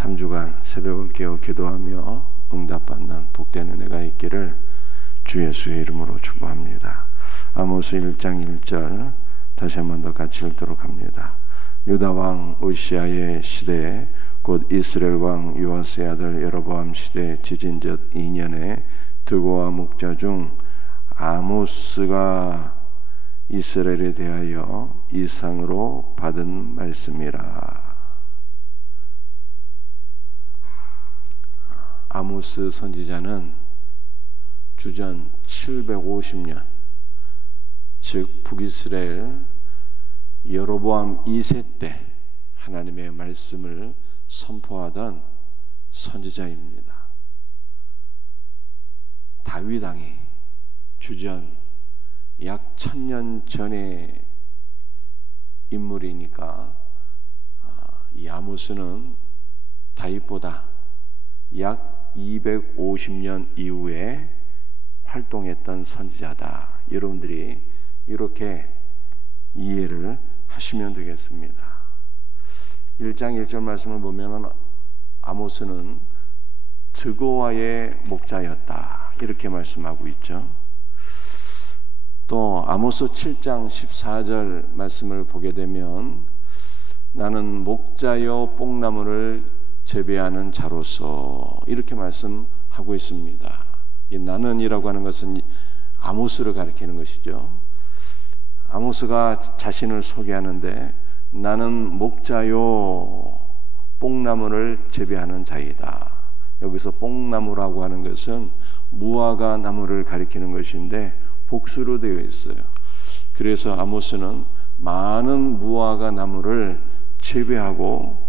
3주간 새벽을 깨어 기도하며 응답받는 복된 은혜가 있기를 주 예수의 이름으로 축복합니다. 아모스 1장 1절 다시 한 번 더 같이 읽도록 합니다. 유다 왕 우시아의 시대에 곧 이스라엘 왕 요아스의 아들 여로보암 시대 지진적 2년에 드고와 목자 중 아모스가 이스라엘에 대하여 이상으로 받은 말씀이라. 아모스 선지자는 주전 750년, 즉 북이스라엘 여로보암 2세 때 하나님의 말씀을 선포하던 선지자입니다. 다윗 왕이 주전 약 1000년 전의 인물이니까 이 아모스는 다윗보다 약 250년 이후에 활동했던 선지자다. 여러분들이 이렇게 이해를 하시면 되겠습니다. 1장 1절 말씀을 보면 아모스는 드고아의 목자였다 이렇게 말씀하고 있죠. 또 아모스 7장 14절 말씀을 보게 되면 나는 목자여 뽕나무를 재배하는 자로서 이렇게 말씀하고 있습니다. 이 나는이라고 하는 것은 아모스를 가리키는 것이죠. 아모스가 자신을 소개하는데 나는 목자요 뽕나무를 재배하는 자이다. 여기서 뽕나무라고 하는 것은 무화과 나무를 가리키는 것인데 복수로 되어 있어요. 그래서 아모스는 많은 무화과 나무를 재배하고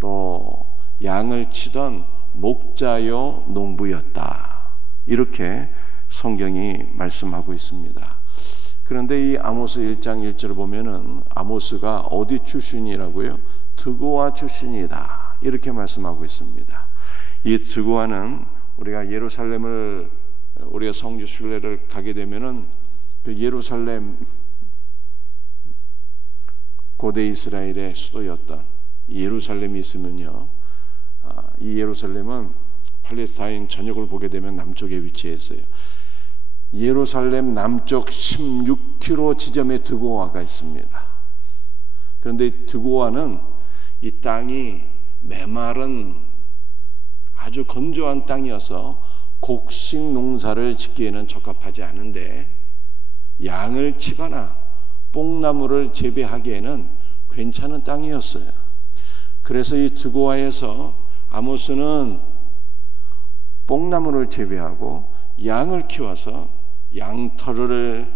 또 양을 치던 목자요 농부였다. 이렇게 성경이 말씀하고 있습니다. 그런데 이 아모스 1장 1절을 보면은 아모스가 어디 출신이라고요? 드고아 출신이다. 이렇게 말씀하고 있습니다. 이 드고아는 우리가 예루살렘을 우리가 성주 순례를 가게 되면은 그 예루살렘 고대 이스라엘의 수도였던 예루살렘이 있으면요, 이 예루살렘은 팔레스타인 전역을 보게 되면 남쪽에 위치해 있어요. 예루살렘 남쪽 16km 지점에 드고아가 있습니다. 그런데 드고아는 이 땅이 메마른 아주 건조한 땅이어서 곡식 농사를 짓기에는 적합하지 않은데 양을 치거나 뽕나무를 재배하기에는 괜찮은 땅이었어요. 그래서 이 드고아에서 아모스는 뽕나무를 재배하고 양을 키워서 양털을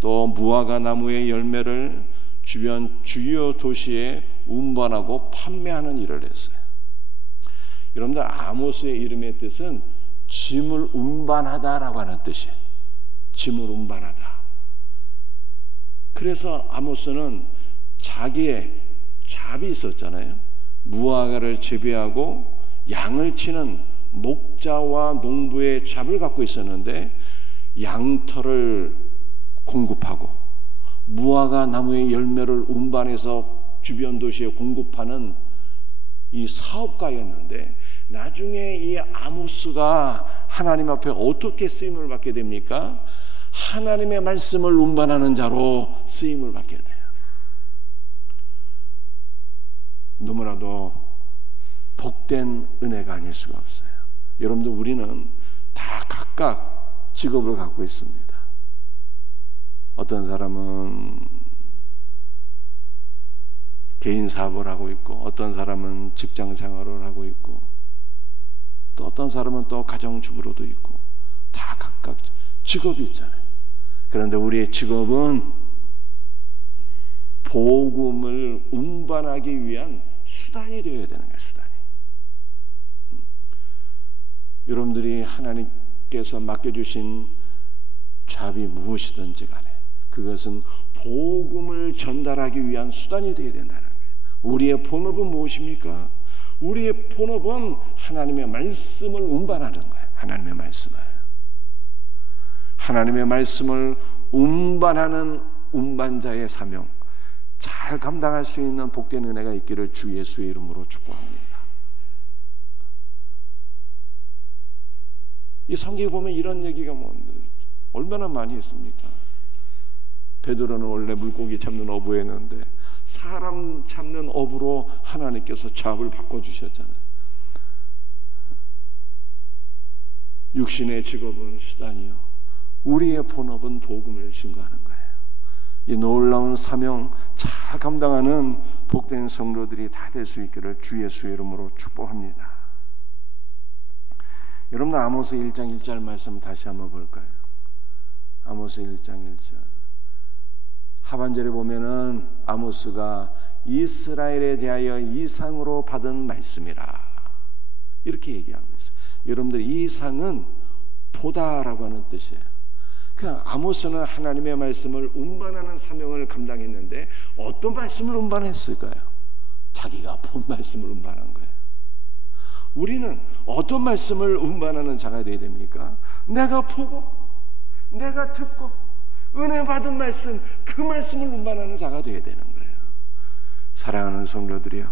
또 무화과 나무의 열매를 주변 주요 도시에 운반하고 판매하는 일을 했어요. 여러분들 아모스의 이름의 뜻은 짐을 운반하다라고 하는 뜻이에요. 짐을 운반하다. 그래서 아모스는 자기의 잡이 있었잖아요. 무화과를 재배하고 양을 치는 목자와 농부의 잡을 갖고 있었는데 양털을 공급하고 무화과 나무의 열매를 운반해서 주변 도시에 공급하는 이 사업가였는데 나중에 이 아모스가 하나님 앞에 어떻게 쓰임을 받게 됩니까? 하나님의 말씀을 운반하는 자로 쓰임을 받게 돼요. 너무나도 복된 은혜가 아닐 수가 없어요. 여러분들 우리는 다 각각 직업을 갖고 있습니다. 어떤 사람은 개인 사업을 하고 있고 어떤 사람은 직장 생활을 하고 있고 또 어떤 사람은 또 가정주부로도 있고 다 각각 직업이 있잖아요. 그런데 우리의 직업은 복음을 운반하기 위한 수단이 되어야 되는 거예요. 수단이. 여러분들이 하나님께서 맡겨주신 잡이 무엇이든지 간에 그것은 복음을 전달하기 위한 수단이 되어야 된다는 거예요. 우리의 본업은 무엇입니까? 우리의 본업은 하나님의 말씀을 운반하는 거예요. 하나님의 말씀을. 하나님의 말씀을 운반하는 운반자의 사명 잘 감당할 수 있는 복된 은혜가 있기를 주 예수의 이름으로 축복합니다. 이 성경에 보면 이런 얘기가 얼마나 많이 있습니까? 베드로는 원래 물고기 잡는 어부였는데 사람 잡는 어부로 하나님께서 잡을 바꿔주셨잖아요. 육신의 직업은 수단이요, 우리의 본업은 복음을 증거하는 거예요. 이 놀라운 사명 잘 감당하는 복된 성도들이 다 될 수 있기를 주 예수의 이름으로 축복합니다. 여러분, 아모스 1장 1절 말씀 다시 한번 볼까요? 아모스 1장 1절 하반절에 보면은 아모스가 이스라엘에 대하여 이상으로 받은 말씀이라 이렇게 얘기하고 있어요. 여러분들, 이상은 보다라고 하는 뜻이에요. 아모스는 하나님의 말씀을 운반하는 사명을 감당했는데 어떤 말씀을 운반했을까요? 자기가 본 말씀을 운반한 거예요. 우리는 어떤 말씀을 운반하는 자가 되어야 됩니까? 내가 보고 내가 듣고 은혜 받은 말씀, 그 말씀을 운반하는 자가 되어야 되는 거예요. 사랑하는 성도들이요,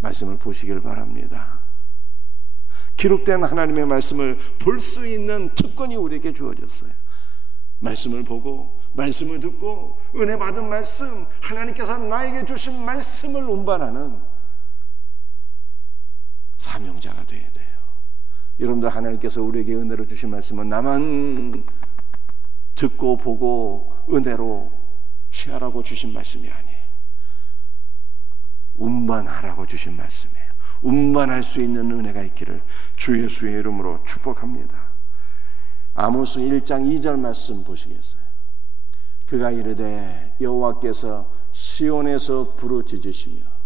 말씀을 보시길 바랍니다. 기록된 하나님의 말씀을 볼 수 있는 특권이 우리에게 주어졌어요. 말씀을 보고 말씀을 듣고 은혜 받은 말씀, 하나님께서 나에게 주신 말씀을 운반하는 사명자가 되어야 돼요. 여러분들, 하나님께서 우리에게 은혜로 주신 말씀은 나만 듣고 보고 은혜로 취하라고 주신 말씀이 아니에요. 운반하라고 주신 말씀이에요. 운반할 수 있는 은혜가 있기를 주 예수의 이름으로 축복합니다. 아모스 1장 2절 말씀 보시겠어요? 그가 이르되 여호와께서 시온에서 부르짖으시며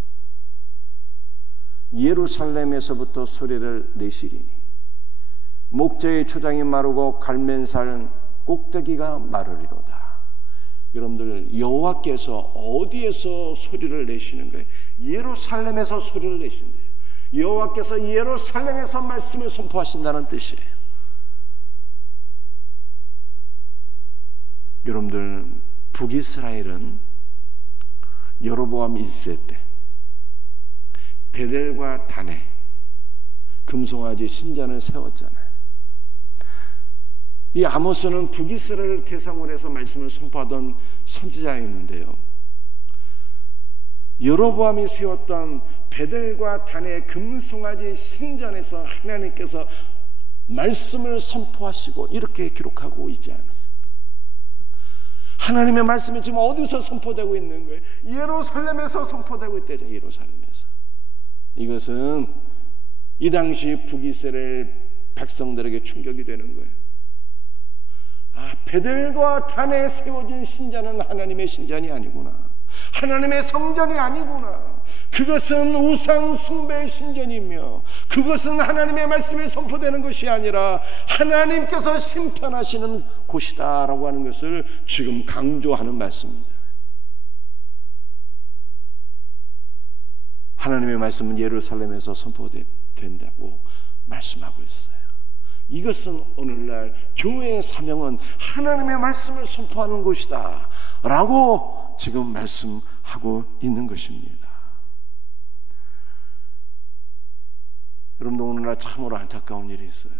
예루살렘에서부터 소리를 내시리니 목자의 초장이 마르고 갈면산 꼭대기가 마르리로다. 여러분들, 여호와께서 어디에서 소리를 내시는 거예요? 예루살렘에서 소리를 내신대요. 여호와께서 예루살렘에서 말씀을 선포하신다는 뜻이에요. 여러분들, 북이스라엘은 여로보암 1세 때 베델과 단에 금송아지 신전을 세웠잖아요. 이 아모스는 북이스라엘을 대상으로 해서 말씀을 선포하던 선지자였는데요, 여로보암이 세웠던 베델과 단의 금송아지 신전에서 하나님께서 말씀을 선포하시고 이렇게 기록하고 있지 않아요. 하나님의 말씀이 지금 어디서 선포되고 있는 거예요? 예루살렘에서 선포되고 있대죠. 예루살렘에서. 이것은 이 당시 북이스라엘 백성들에게 충격이 되는 거예요. 베델과 단에 세워진 신전은 하나님의 신전이 아니구나, 하나님의 성전이 아니구나, 그것은 우상 숭배의 신전이며 그것은 하나님의 말씀이 선포되는 것이 아니라 하나님께서 심판하시는 곳이다 라고 하는 것을 지금 강조하는 말씀입니다. 하나님의 말씀은 예루살렘에서 선포된다고 말씀하고 있어요. 이것은 오늘날 교회의 사명은 하나님의 말씀을 선포하는 곳이다 라고 지금 말씀하고 있는 것입니다. 여러분도 오늘날 참으로 안타까운 일이 있어요.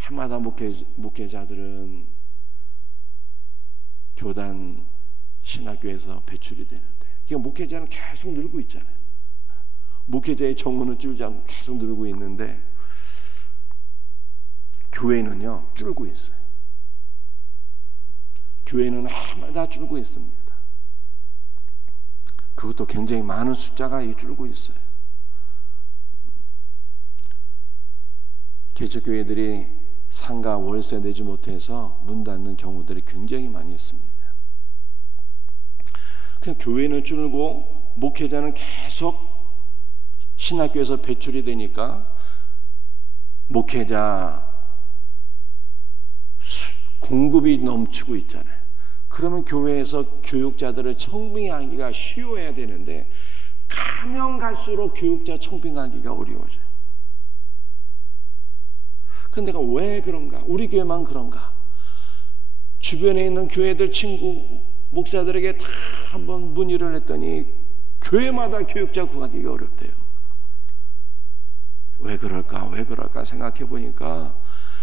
해마다 목회자들은 교단 신학교에서 배출이 되는데, 그러니까 목회자는 계속 늘고 있잖아요. 목회자의 정원은 줄지 않고 계속 늘고 있는데 교회는요 줄고 있어요. 교회는 해마다 줄고 있습니다. 그것도 굉장히 많은 숫자가 줄고 있어요. 개척교회들이 상가 월세 내지 못해서 문 닫는 경우들이 굉장히 많이 있습니다. 그냥 교회는 줄고 목회자는 계속 신학교에서 배출이 되니까 목회자 공급이 넘치고 있잖아요. 그러면 교회에서 교육자들을 청빙하기가 쉬워야 되는데 가면 갈수록 교육자 청빙하기가 어려워져요. 근데 내가 왜 그런가? 우리 교회만 그런가? 주변에 있는 교회들 친구 목사들에게 다 한번 문의를 했더니 교회마다 교육자 구하기가 어렵대요. 왜 그럴까 생각해 보니까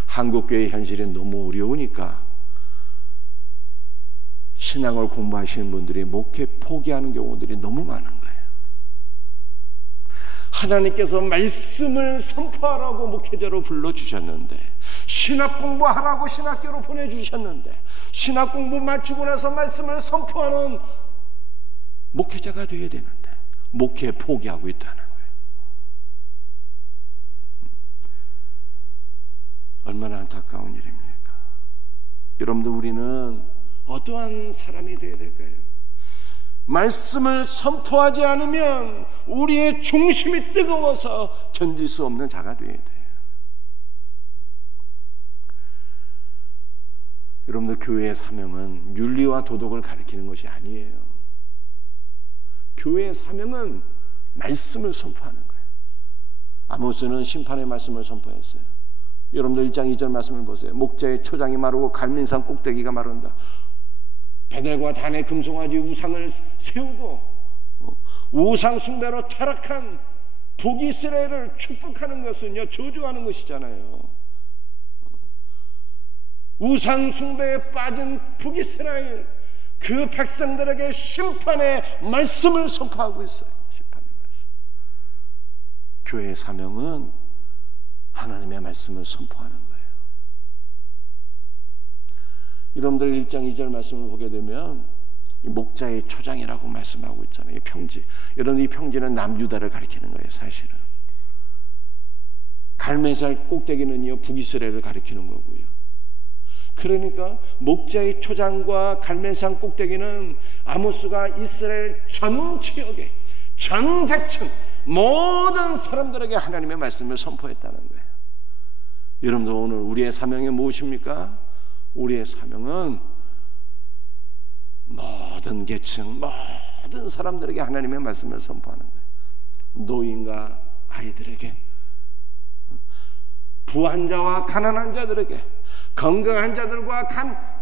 한국교회 현실이 너무 어려우니까 신앙을 공부하시는 분들이 목회 포기하는 경우들이 너무 많은 거예요. 하나님께서 말씀을 선포하라고 목회자로 불러주셨는데, 신학 공부하라고 신학교로 보내주셨는데, 신학 공부 마치고 나서 말씀을 선포하는 목회자가 되어야 되는데 목회 포기하고 있다는 거예요. 얼마나 안타까운 일입니까? 여러분들, 우리는 어떠한 사람이 되어야 될까요? 말씀을 선포하지 않으면 우리의 중심이 뜨거워서 견딜 수 없는 자가 되어야 돼요. 여러분들, 교회의 사명은 윤리와 도덕을 가리키는 것이 아니에요. 교회의 사명은 말씀을 선포하는 거예요. 아모스는 심판의 말씀을 선포했어요. 여러분들 1장 2절 말씀을 보세요. 목자의 초장이 마르고 갈민산 꼭대기가 마른다. 베델과 단의 금송아지 우상을 세우고 우상 숭배로 타락한 북이스라엘을 축복하는 것은요, 저주하는 것이잖아요. 우상 숭배에 빠진 북이스라엘, 그 백성들에게 심판의 말씀을 선포하고 있어요. 심판의 말씀. 교회의 사명은 하나님의 말씀을 선포하는 거예요. 여러분들 1장 2절 말씀을 보게 되면 목자의 초장이라고 말씀하고 있잖아요. 이 평지. 여러분, 이 평지는 남유다를 가리키는 거예요. 사실은 갈멜살 꼭대기는요, 북이스라엘을 가리키는 거고요. 그러니까 목자의 초장과 갈멜산 꼭대기는 아모스가 이스라엘 전 지역에, 전 계층, 모든 사람들에게 하나님의 말씀을 선포했다는 거예요. 여러분들, 오늘 우리의 사명이 무엇입니까? 우리의 사명은 모든 계층, 모든 사람들에게 하나님의 말씀을 선포하는 거예요. 노인과 아이들에게, 부한 자와 가난한 자들에게, 건강한 자들과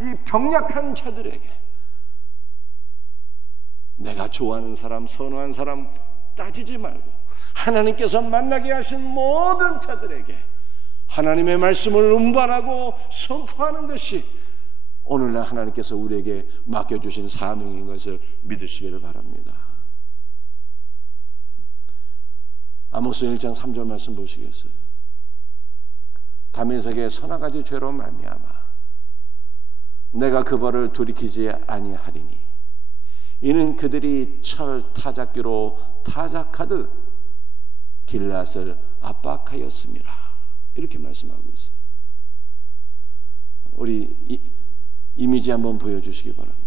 이 병약한 자들에게, 내가 좋아하는 사람, 선호한 사람 따지지 말고 하나님께서 만나게 하신 모든 자들에게 하나님의 말씀을 운반하고 선포하는 것이 오늘날 하나님께서 우리에게 맡겨주신 사명인 것을 믿으시기를 바랍니다. 아모스 1장 3절 말씀 보시겠어요? 다메섹의 서너 가지 죄로 말미암아 내가 그 벌을 돌이키지 아니하리니 이는 그들이 철 타작기로 타작하듯 길앗을 압박하였음이라. 이렇게 말씀하고 있어요. 우리 이미지 한번 보여주시기 바랍니다.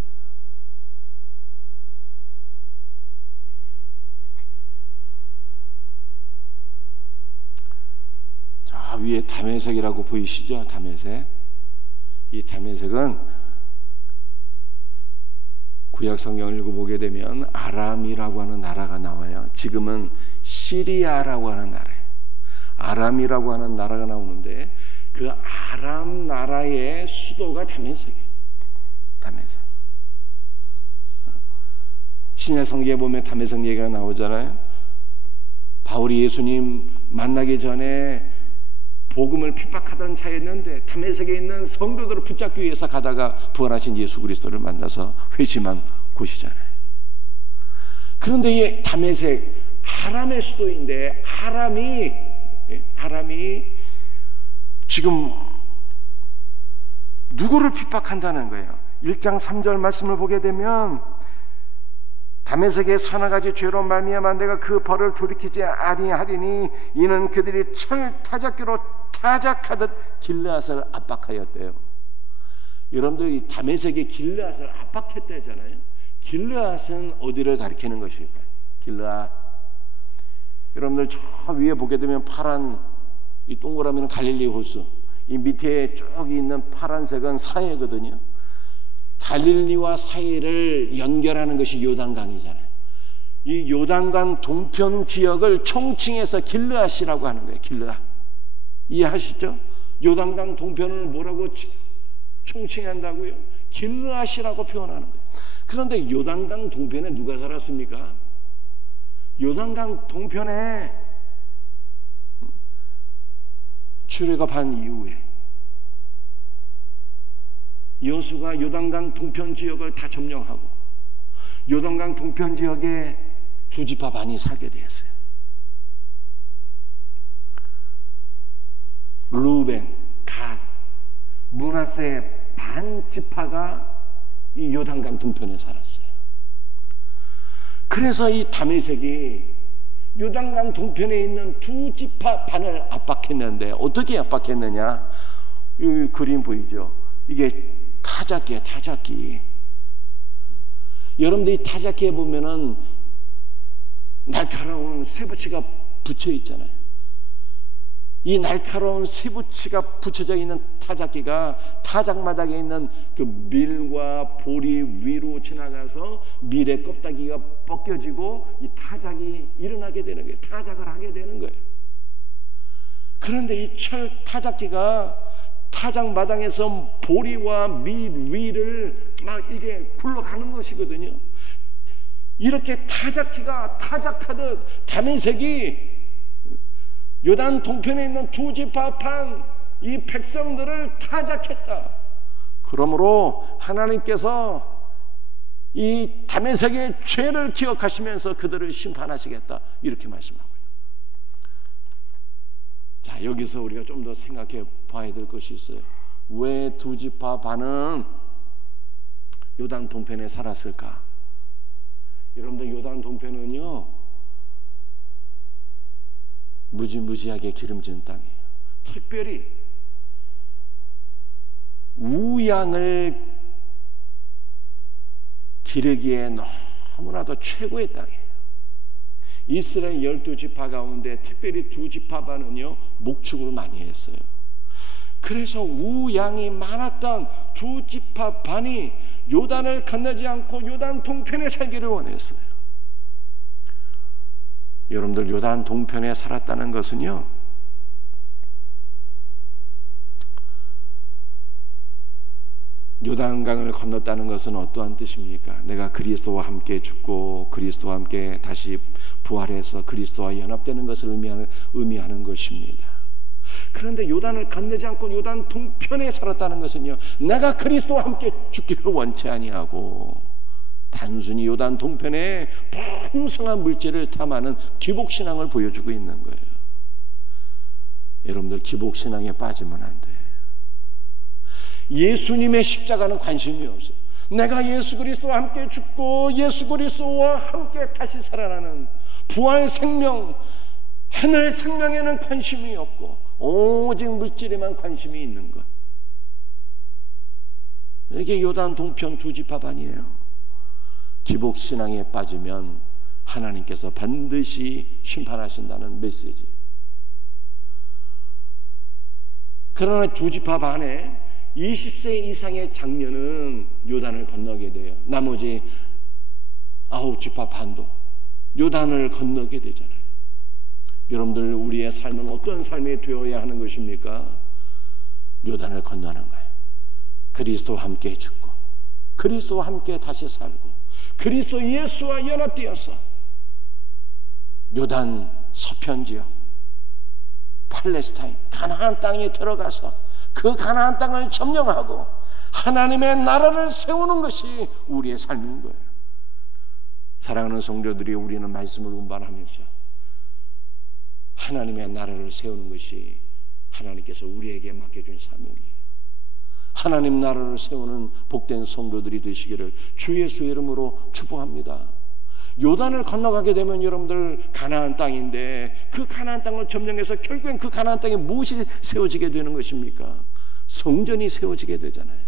저 위에 다메섹이라고 보이시죠? 다메섹. 이 다메섹은 구약 성경을 읽어보게 되면 아람이라고 하는 나라가 나와요. 지금은 시리아라고 하는 나라예요. 아람이라고 하는 나라가 나오는데 그 아람 나라의 수도가 다메섹이에요. 다메섹. 신약 성경에 보면 다메섹 얘기가 나오잖아요. 바울이 예수님 만나기 전에 복음을 핍박하던 차였는데 다메섹에 있는 성도들을 붙잡기 위해서 가다가 부활하신 예수 그리스도를 만나서 회심한 곳이잖아요. 그런데 이 다메섹, 아람의 수도인데 아람이 지금 누구를 핍박한다는 거예요? 1장 3절 말씀을 보게 되면 다메섹의 서너 가지 죄로 말미암아 내가 그 벌을 돌이키지 아니하리니 이는 그들이 철 타작기로 타작하듯 길르앗을 압박하였대요. 여러분들, 이 다메섹의 길르앗을 압박했다잖아요. 길르앗은 어디를 가리키는 것일까요? 길르앗. 여러분들 저 위에 보게 되면 파란 이 동그라미는 갈릴리 호수, 이 밑에 쭉 있는 파란색은 사해거든요. 갈릴리와 사해를 연결하는 것이 요단강이잖아요. 이 요단강 동편 지역을 총칭해서 길르앗이라고 하는 거예요. 길르앗. 이해하시죠? 요단강 동편을 뭐라고 총칭한다고요? 길르앗이라고 표현하는 거예요. 그런데 요단강 동편에 누가 살았습니까? 요단강 동편에 출애굽한 이후에 여호수아가 요단강 동편 지역을 다 점령하고 요단강 동편 지역에 두 지파 반이 살게 되었어요. 루벤, 갓, 므낫세 반 지파가 이 요단강 동편에 살았어요. 그래서 이 다메섹이 요단강 동편에 있는 두 지파 반을 압박했는데 어떻게 압박했느냐? 이 그림 보이죠? 이게 타작기야, 타작기. 여러분들이 타작기에 보면은 날카로운 쇠붙이가 붙여 있잖아요. 이 날카로운 쇠붙이가 붙여져 있는 타작기가 타작마당에 있는 그 밀과 보리 위로 지나가서 밀의 껍데기가 벗겨지고 이 타작이 일어나게 되는 거예요. 타작을 하게 되는 거예요. 그런데 이 철 타작기가 타작마당에서 보리와 밀 위를 막 이게 굴러가는 것이거든요. 이렇게 타작기가 타작하듯 다메섹이 요단 동편에 있는 두 지파 반 이 백성들을 타작했다. 그러므로 하나님께서 이 다메섹의 죄를 기억하시면서 그들을 심판하시겠다 이렇게 말씀하고 있습니다. 자, 여기서 우리가 좀 더 생각해 봐야 될 것이 있어요. 왜 두 지파 반은 요단 동편에 살았을까? 여러분들 요단 동편은요 무지무지하게 기름진 땅이에요. 특별히 우양을 기르기에 너무나도 최고의 땅이에요. 이스라엘 12지파 가운데 특별히 두 지파반은요 목축을 많이 했어요. 그래서 우양이 많았던 두 지파 반이 요단을 건너지 않고 요단 동편에 살기를 원했어요. 여러분들 요단 동편에 살았다는 것은요 요단강을 건넜다는 것은 어떠한 뜻입니까? 내가 그리스도와 함께 죽고 그리스도와 함께 다시 부활해서 그리스도와 연합되는 것을 의미하는 것입니다. 그런데 요단을 건너지 않고 요단 동편에 살았다는 것은요 내가 그리스도와 함께 죽기를 원치 아니하고 단순히 요단 동편에 풍성한 물질을 탐하는 기복신앙을 보여주고 있는 거예요. 여러분들 기복신앙에 빠지면 안 돼요. 예수님의 십자가는 관심이 없어요. 내가 예수 그리스도와 함께 죽고 예수 그리스도와 함께 다시 살아나는 부활 생명, 하늘 생명에는 관심이 없고 오직 물질에만 관심이 있는 것. 이게 요단 동편 두 지파반이에요. 기복신앙에 빠지면 하나님께서 반드시 심판하신다는 메시지. 그러나 두 지파반에 20세 이상의 장년은 요단을 건너게 돼요. 나머지 9지파 반도 요단을 건너게 되잖아요. 여러분들 우리의 삶은 어떤 삶이 되어야 하는 것입니까? 요단을 건너는 거예요. 그리스도와 함께 죽고 그리스도와 함께 다시 살고 그리스도 예수와 연합되어서 요단 서편 지역 팔레스타인 가나안 땅에 들어가서 그 가나안 땅을 점령하고 하나님의 나라를 세우는 것이 우리의 삶인 거예요. 사랑하는 성도들이 우리는 말씀을 운반하면서 하나님의 나라를 세우는 것이 하나님께서 우리에게 맡겨준 사명이에요. 하나님 나라를 세우는 복된 성도들이 되시기를 주 예수의 이름으로 축복합니다. 요단을 건너가게 되면 여러분들 가나안 땅인데 그 가나안 땅을 점령해서 결국엔 그 가나안 땅에 무엇이 세워지게 되는 것입니까? 성전이 세워지게 되잖아요.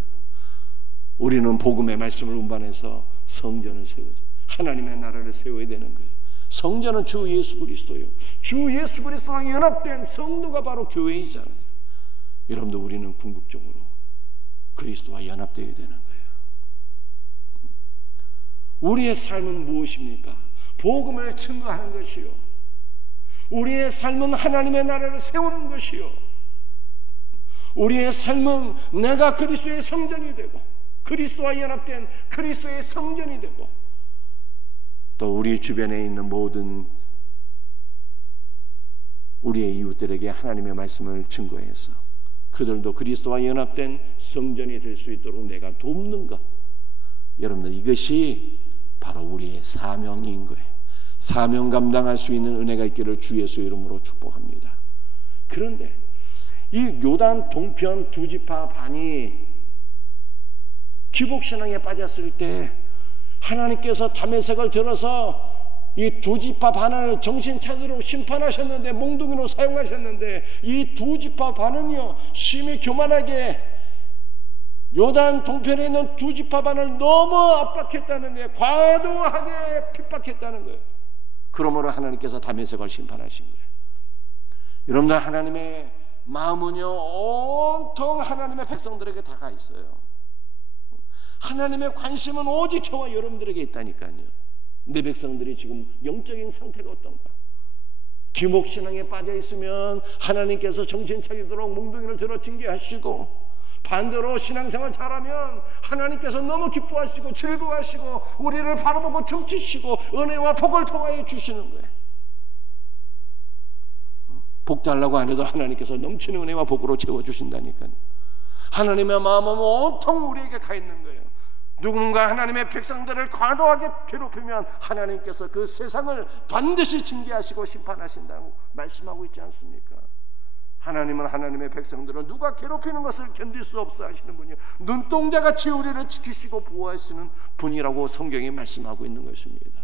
우리는 복음의 말씀을 운반해서 성전을 세워줘 하나님의 나라를 세워야 되는 거예요. 성전은 주 예수 그리스도요. 주 예수 그리스도와 연합된 성도가 바로 교회이잖아요. 여러분들 우리는 궁극적으로 그리스도와 연합되어야 되는 거예요. 우리의 삶은 무엇입니까? 복음을 증거하는 것이요. 우리의 삶은 하나님의 나라를 세우는 것이요. 우리의 삶은 내가 그리스도의 성전이 되고 그리스도와 연합된 그리스도의 성전이 되고 또 우리 주변에 있는 모든 우리의 이웃들에게 하나님의 말씀을 증거해서 그들도 그리스도와 연합된 성전이 될 수 있도록 내가 돕는 것, 여러분들 이것이 바로 우리의 사명인 거예요. 사명 감당할 수 있는 은혜가 있기를 주 예수의 이름으로 축복합니다. 그런데 이 요단 동편 두 지파 반이 기복신앙에 빠졌을 때 하나님께서 다메섹을 들어서 이 두 지파 반을 정신 차리도록 심판하셨는데, 몽둥이로 사용하셨는데, 이 두 지파 반은요 심히 교만하게 요단 동편에 있는 두 지파 반을 너무 압박했다는 거예요. 과도하게 핍박했다는 거예요. 그러므로 하나님께서 다메섹을 심판하신 거예요. 여러분들, 하나님의 마음은요 온통 하나님의 백성들에게 다가 있어요. 하나님의 관심은 오직 저와 여러분들에게 있다니까요. 내 백성들이 지금 영적인 상태가 어떤가? 기복신앙에 빠져 있으면 하나님께서 정신 차리도록 몽둥이를 들어 징계하시고, 반대로 신앙생활 잘하면 하나님께서 너무 기뻐하시고 즐거워하시고 우리를 바라보고 춤추시고 은혜와 복을 통하여 주시는 거예요. 복 달라고 안 해도 하나님께서 넘치는 은혜와 복으로 채워주신다니까요. 하나님의 마음은 온통 우리에게 가 있는 거예요. 누군가 하나님의 백성들을 과도하게 괴롭히면 하나님께서 그 세상을 반드시 징계하시고 심판하신다고 말씀하고 있지 않습니까? 하나님은 하나님의 백성들을 누가 괴롭히는 것을 견딜 수 없어 하시는 분이요, 눈동자같이 우리를 지키시고 보호하시는 분이라고 성경이 말씀하고 있는 것입니다.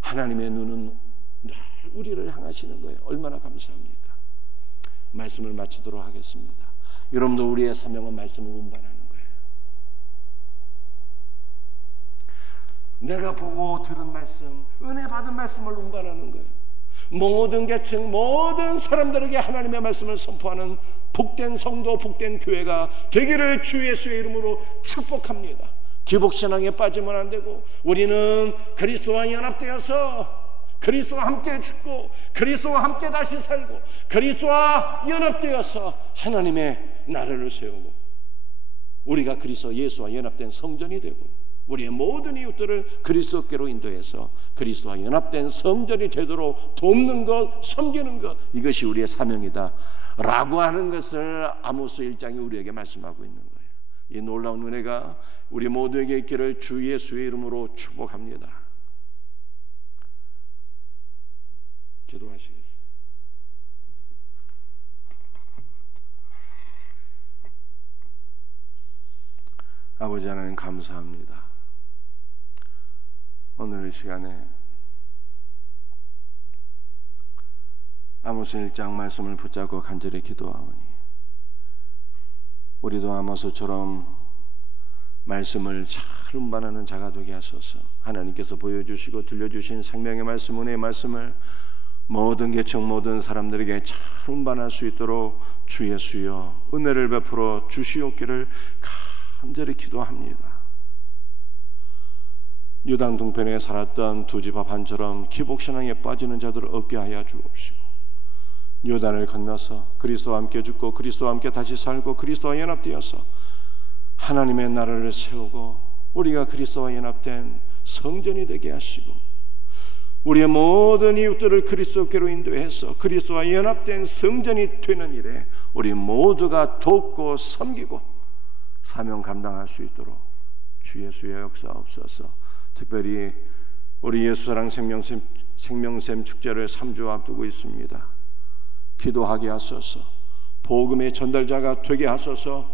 하나님의 눈은 늘 우리를 향하시는 거예요. 얼마나 감사합니까? 말씀을 마치도록 하겠습니다. 여러분도 우리의 사명은 말씀을 운반하는 거예요. 내가 보고 들은 말씀, 은혜 받은 말씀을 운반하는 거예요. 모든 계층, 모든 사람들에게 하나님의 말씀을 선포하는 복된 성도, 복된 교회가 되기를 주 예수의 이름으로 축복합니다. 기복신앙에 빠지면 안 되고, 우리는 그리스도와 연합되어서 그리스도와 함께 죽고 그리스도와 함께 다시 살고 그리스도와 연합되어서 하나님의 나라를 세우고, 우리가 그리스도 예수와 연합된 성전이 되고 우리의 모든 이웃들을 그리스도께로 인도해서 그리스도와 연합된 성전이 되도록 돕는 것, 섬기는 것, 이것이 우리의 사명이다 라고 하는 것을 아모스 1장이 우리에게 말씀하고 있는 거예요. 이 놀라운 은혜가 우리 모두에게 있기를 주 예수의 이름으로 축복합니다. 기도하시겠습니다. 아버지 하나님, 감사합니다. 오늘 이 시간에 아모스 1장 말씀을 붙잡고 간절히 기도하오니, 우리도 아모스처럼 말씀을 잘 운반하는 자가 되게 하소서. 하나님께서 보여주시고 들려주신 생명의 말씀, 은혜의 말씀을 모든 계층, 모든 사람들에게 잘 운반할 수 있도록 주 예수여 은혜를 베풀어 주시옵기를 간절히 기도합니다. 요단 동편에 살았던 두 지파 반처럼 기복신앙에 빠지는 자들을 얻게 하여 주옵시고, 요단을 건너서 그리스도와 함께 죽고 그리스도와 함께 다시 살고 그리스도와 연합되어서 하나님의 나라를 세우고 우리가 그리스도와 연합된 성전이 되게 하시고, 우리의 모든 이웃들을 그리스도께로 인도해서 그리스도와 연합된 성전이 되는 일에 우리 모두가 돕고 섬기고 사명 감당할 수 있도록 주 예수의 역사옵소서. 특별히 우리 예수사랑 생명샘 축제를 3주 앞두고 있습니다. 기도하게 하소서. 복음의 전달자가 되게 하소서.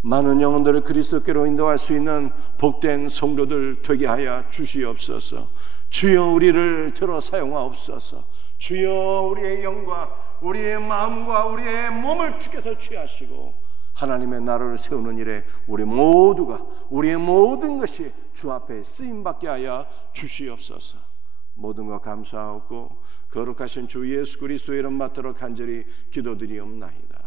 많은 영혼들을 그리스도께로 인도할 수 있는 복된 성도들 되게 하여 주시옵소서. 주여 우리를 들어 사용하옵소서. 주여 우리의 영과 우리의 마음과 우리의 몸을 주께서 취하시고 하나님의 나라를 세우는 일에 우리 모두가, 우리의 모든 것이 주 앞에 쓰임받게 하여 주시옵소서. 모든 것 감사하고 거룩하신 주 예수 그리스도의 이름 받들어 간절히 기도드리옵나이다.